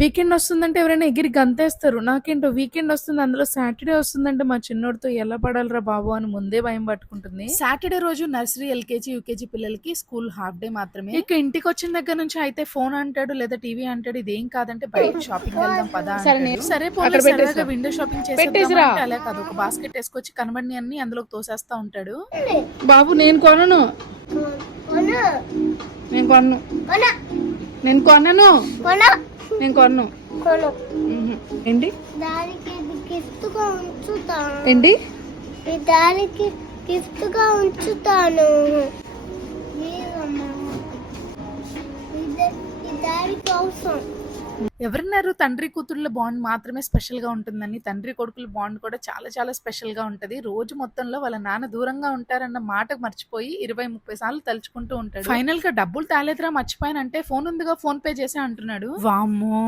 Weekend వస్తుందంటే ఎవరైనా ఎగిరి గంతేస్తారు. నాకేంటో వీకెండ్ వస్తుంది, అందులో సాటర్‌డే వస్తుందంటే మా చిన్నోడితో ఎలా పడాలిరా బాబు అని ముందే భయం పట్టుకుంటుంది. సాటర్‌డే రోజు నర్సరీ, ఎల్‌కేజీ, యూకేజీ పిల్లలకి స్కూల్ హాఫ్ డే మాత్రమే. ఇక ఇంటికొచ్చిన దగ్గర నుంచి అయితే ఫోన్ అంటాడు లేదా టీవీ అంటాడు. ఇదేం కాదంటే బయట షాపింగ్‌కి వెళ్దాం పదా అంటాడు. సరే పోనీ సరదాగా విండో షాపింగ్ చేసేద్దామా అంటే అలా కాదు. ఒక బాస్కెట్ ఏసుకొచ్చి కనబడినయన్ని అందులోకి తోసేస్తా ఉంటాడు. బాబు నేను కొనను, నేను కొనను, నేను కొనను, నేను కొనను. ఏంటి దానికి గిఫ్ట్గా ఉంచుతాను. ఏంటి దానికి గిఫ్ట్గా ఉంచుతాను. దానికి అవసరం. ఎవరన్నారు తండ్రి కూతుర్ల బాండ్ మాత్రమే స్పెషల్ గా ఉంటుందని? తండ్రి కొడుకుల బాండ్ కూడా చాలా చాలా స్పెషల్ గా ఉంటది. రోజు మొత్తంలో వాళ్ళ నాన్న దూరంగా ఉంటారన్న మాట మర్చిపోయి 20-30 సార్లు తలుచుకుంటూ ఉంటాడు. ఫైనల్ గా డబ్బులు తేలేదురా మర్చిపోయానంటే ఫోన్ ఉందిగా ఫోన్ పే చేసే అంటున్నాడు. వామ్మో.